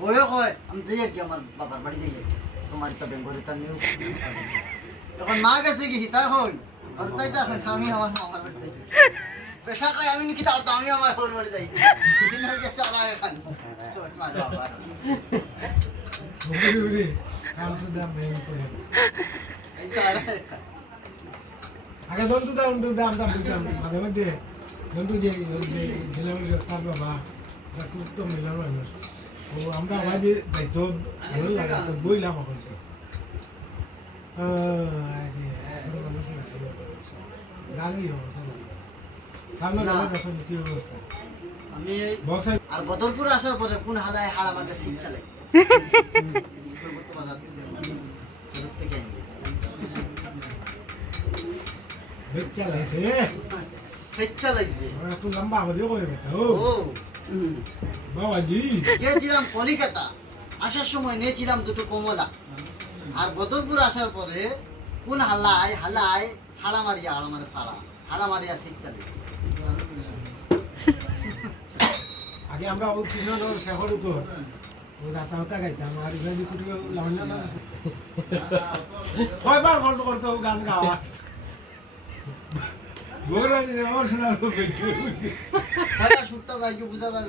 বইও কয় আমি যাই আর কি আমার বাবার বাড়ি যাই তোমার তো বেঙ্গলি তার নিউ এখন মা গেছে কি হিতা হই আর তাই তো এখন আমি আমার মামার বাড়ি যাই পেশা কয় আমি কি তাও আমি আমার ওর বাড়ি যাই দিন হয়ে চলা এখান ছোট মা বাবা ওরে কাম তো দাম নেই তো এই তো আর আগে দন্ত দাম আমরা বুঝলাম মাঝে মধ্যে দন্ত যে জেলার তার বাবা খুব তো মিলার মানুষ ও আমরা আওয়াজে যাইতো ভালো লাগা তো বইলাম এখন গালি অবস্থা সামনে গালি দেখুন কি অবস্থা আমি বক্সার আর বদরপুর আসার পরে কোন হালায় হাড় আমাকে সিট চালাই বেচ চালাইছে সিট চালাইছে ওরা একটু লম্বা করে কই বেটা ও ও বাবাজি গিয়েছিলাম কলিকাতা আসার সময় নিয়েছিলাম দুটো কমলা আর বদরপুর আসার পরে কোন হালায় হাড়া মারিয়া হাড়া মারিয়া সিট চালাইছে আগে আমরা ও কৃষ্ণনগর শেখর তো ও রাতা হতা গাইতাম আর ইংরেজি কুটি লাবণ্য না কয়বার বন্ধ করছে ও গান গাওয়া বগুড়া দিনে আমার শোনার সুরটা গাইকে বুঝা যায়